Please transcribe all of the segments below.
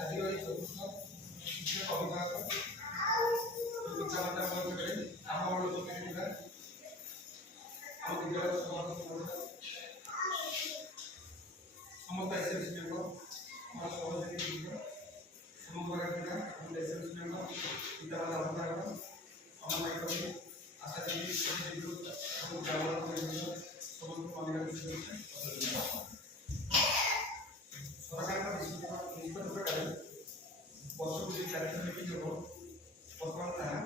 आज चतुर्थ शिक्षक अभिभावक पितामाता आम बड़ लोक आम विद्यालय समस्त एसएमसी मेम्बर हमारा सहयोगी समग्र एसएमसी मेम्बर पितामाता अभिभावक आशा करी सरकार निष्पत्ति प्रकार वर्ष को कार्यक्रम मीटिंग हो बर्तमान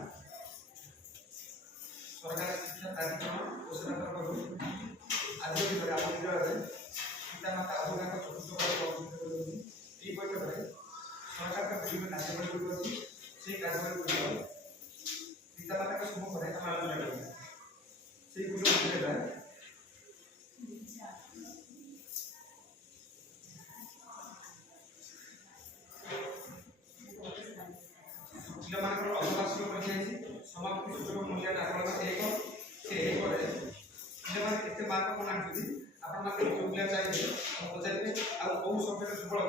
सरकार शिक्षा कार्यक्रम घोषणा करूँ आज आम विद्यालय पितामाता अभिभावक चतुर्थ ये बैठक में सरकार का विभिन्न कार्यक्रम अच्छी से कार्यक्रम पितामाता का सम्मुख में आलोचना करेंगे से पिलामानकर अवकाश समाप्ति सूचक मूल्यांकन आकलन एक से पिलामान केते मार्क को आंटी आपण माने मूल्य चाहिए पचारे आ बहु सब्जेक्ट दुर्बल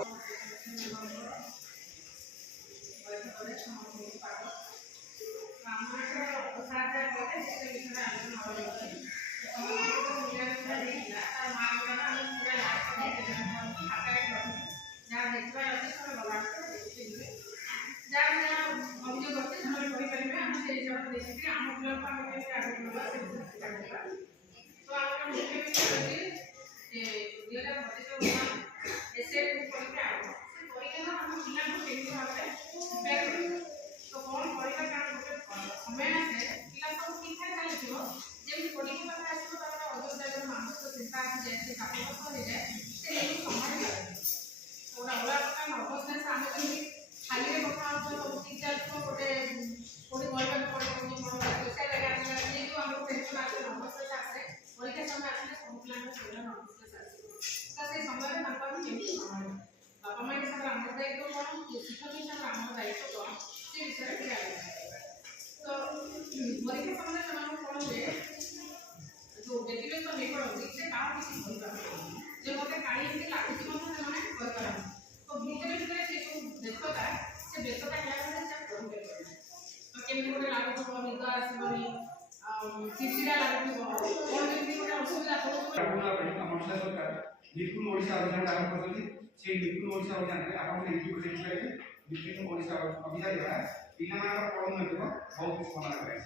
निपुण ओडिशा अभियान आरंभ करछथि से निपुण ओडिशा अभियान रे आपण एंट्री देखि पारे निपुण ओडिशा अभियान द्वारा पिला मानकर पढन नथिबो बहुत कुछ बना करे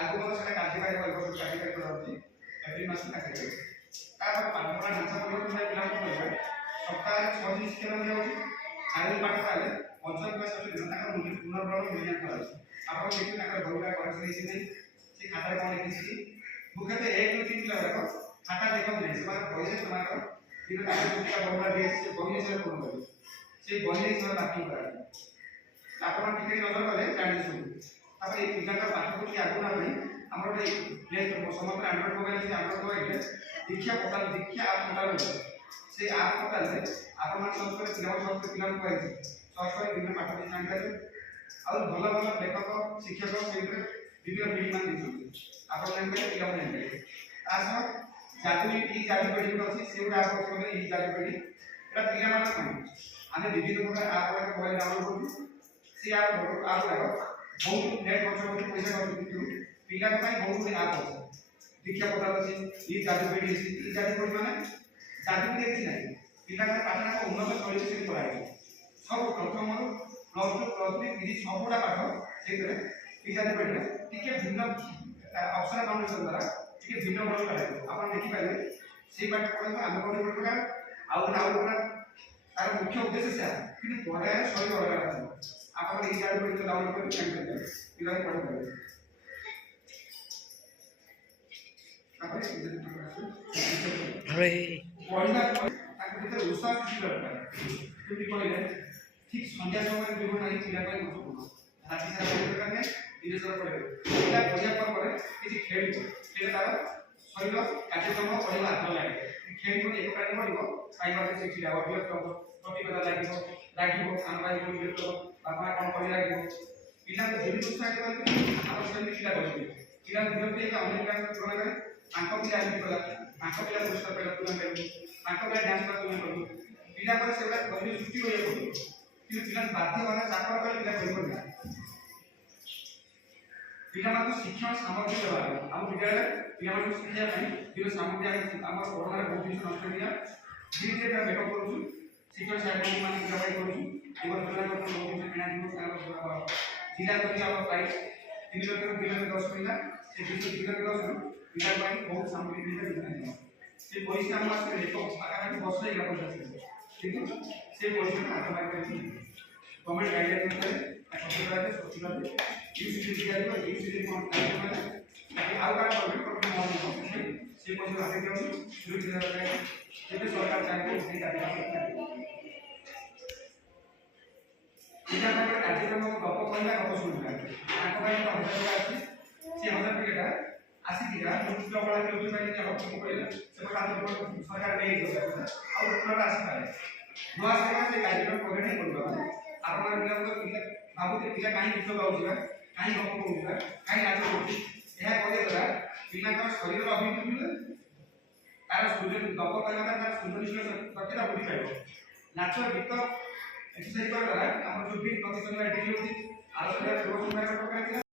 आगु को सेटा कार्यकारी वर्ग कार्यकारी करथि एप्रिल मास में कार्यकारी तापर पाठपढ़ा ढांचा परिवर्तन पिला को करबे सप्ताह 6 दिन शिक्षा दिया होछि आरल पाठ पाले पंचम क्लास से ताकर पुनर्गठन मूल्यांकन कराछि आपण देखि ताकर भूमिका करेछि नै से खाता कोन लिखिछि मुख्यतः 1 2 3 पिला खाता देखम नै से पैसा समाकर तीन कार्य भूमिका बहुला दिए से बहिनी से पूर्ण कर से बहिनी से बाकी करा आपण टिके नजर कले जानि सुन तापर ए पिला का पाठ को आगु ना भाई हमर ए प्ले समग्र एंड्रॉइड मोबाइल से हमर को ए दीक्षा आप पोर्टल से आप पोर्टल से आपण मान सर्च करे सिलेबस पिला को पाइ सर्च करे विभिन्न पाठ की जानकारी और भला भला लेखक शिक्षक से विभिन्न वीडियो मान दिसु आपण मान करे पिला मान जानकारी आसो जादुई ई जादू पेडी अछि सेउडा आप कोने ई जादू पेडी एटा पिला माने कोन आमे विभिन्न प्रकार आप को मोबाइल डाउनलोड करू से आप बहुत नेट खर्च होती पैसा खर्च होती पिला ପାଇଁ बहुत आप अछि दीक्षा पोर्टल अछि ई जादू पेडी अछि ई जादू पेडी माने जादू पेडी अछि नै पिला का पाठना को उन्नत शैली से पढ़ाई सब प्रथम प्लस 2 प्लस 3 पीजी सबुडा पाठ से करे ई जादू पेडी टिके भिन्न ऑप्शन फाउंडेशन द्वारा टिके भिन्न बल कराई आपण देखि पाइले से पाठ पढन हम कोन प्रकार आउ तार मुख्य उद्देश्य से कि पढ़ाए शैली अलग अछि आपण ई जादू पेडी डाउनलोड कर चेक कर पिला पढ़ पाइले अरे पढ़ना ताके भीतर उत्साह किछि दरकार कि कहले ठीक संध्या समय जीवन आई पिला ପାଇଁ महत्वपूर्ण राति सारा पढ़े दरकार नै दिन सारा पढ़े पिला पढ़िया पर किछि खेल तार शरीर कार्यक्रम पढ़िबा आग्रह लागे खेल को एक कार्य पढ़िबो साइबर से शिक्षा अभ्यास करबो प्रतिबद्धता लागिबो हम भाई को मिलतो बापा कोन पढ़ि लागिबो पिला को जेबी उत्साह करके आपण से पिला करबो पिला विद्यार्थी का अमेरिका में तुलना करे आंखों पिला आदमी कला आंखों पिला पुरस्कार पहला तुलना करे आंखों पिला डांस का तुलना करू पिला पर सेटा गंभीर छुट्टी होय पड़ो କିନ୍ତୁ ପିଲା ବାଧ୍ୟ ଭାବେ ଚାକର କଲେ ପିଲା କରିପାରିବେ ପିଲାମାନଙ୍କୁ ଶିକ୍ଷଣ ସାମଗ୍ରୀ ଦେବା ଆମ ବିଦ୍ୟାଳୟରେ ପିଲାମାନଙ୍କୁ ଶିଖିବା ପାଇଁ ବିଭିନ୍ନ ସାମଗ୍ରୀ ଆମର କରୋନାରେ ବହୁତ ଜିନିଷ ନଷ୍ଟ ହେଇଥିଲା ଧୀରେ ଧୀରେ ମେକଅପ୍ କରୁଛୁ ଶିକ୍ଷଣ ସାମଗ୍ରୀ ମାନେ ପ୍ରୋଭାଇଡ଼ କରୁଛୁ ଏବଂ ପିଲାଙ୍କର ବହୁତ ଜିନିଷ କିଣାଯିବ ତାଙ୍କର ଜିଲ୍ଲା କରି ଆମର ପ୍ରାଇସ୍ 3 ଲକ୍ଷରୁ 2 ଲକ୍ଷ 10 ମିଳିଲା ସେ 2 ଲକ୍ଷ 10 ରୁ ପିଲା ପାଇଁ ବହୁତ ସାମଗ୍ରୀ କିଣାଯିବ ସେ ପଇସା ଆମ ପାଖରେ ଏକ ପାଖାପାଖି ବର୍ଷ ହେଇଗଲା ପଇସା କିନ୍ତୁ ସେ ପଇସା ହାତ ମାରିପାରିଛି ଗଭର୍ଣ୍ଣମେଣ୍ଟ ଗାଇଡ଼ଲାଇନ୍ ଅନୁସାରେ ସଚିବାଳୟ ୟୁସିଡି ଦିଆଯିବ ୟୁସିଡି କ'ଣ କାର୍ଯ୍ୟ କଲେ ଆଉ କାହା ଗଭର୍ଣ୍ଣମେଣ୍ଟ ସେ ପଇସା ହାତେ ଦିଅନ୍ତୁ ସୁରକ୍ଷିତ ଯେବେ ସରକାର ଚାହିଁବ ସେଇ କାର୍ଯ୍ୟକ୍ରମ ପିଲାମାନଙ୍କର କାର୍ଯ୍ୟକ୍ରମ ଗପ କହିଲା ଗପ ଶୁଣିଲା ତାଙ୍କ ପାଇଁ 1000 ଟଙ୍କା ଅଛି ସେ 1000 ଟଙ୍କା ଆସିକିନା ମୁଖ୍ୟ ବଳ କେଉଁଠି ପାଇଁ ଗପ କହିଲା ସେ ସରକାର ନେଇଯିବ ଆଉ ଟଙ୍କା ଆସିପାରେ ନୂଆ ସେବା ସେ କାର୍ଯ୍ୟକ୍ରମ ପ୍ରୋଭାଇଡ଼ ହିଁ କରିବ ଆପଣ ପିଲାଙ୍କ ପିଲା ଭାବୁଥିଲେ ପିଲା କାହିଁ ଗୀତ ଗାଉଛି କାହିଁ ଗପ କହୁଛି କାହିଁ ନାଚ କରୁଛି ଏହା କରିବା ଦ୍ୱାରା ପିଲାଙ୍କର ଶରୀରର ଅଭିବୃଦ୍ଧି ହୁଏ ତାର ଗପ କହିବା ଦ୍ୱାରା ତାର ସୃଜନଶୀଳ ଦକ୍ଷତା ବୃଦ୍ଧି ପାଇବ ନାଚ ଗୀତ ଏକ୍ସରସାଇଜ କରିବା ଦ୍ୱାରା ଆମର ଯେଉଁ ପ୍ରତିଶତ ଏଠି ହେଉଛି ଆଲୋଚନା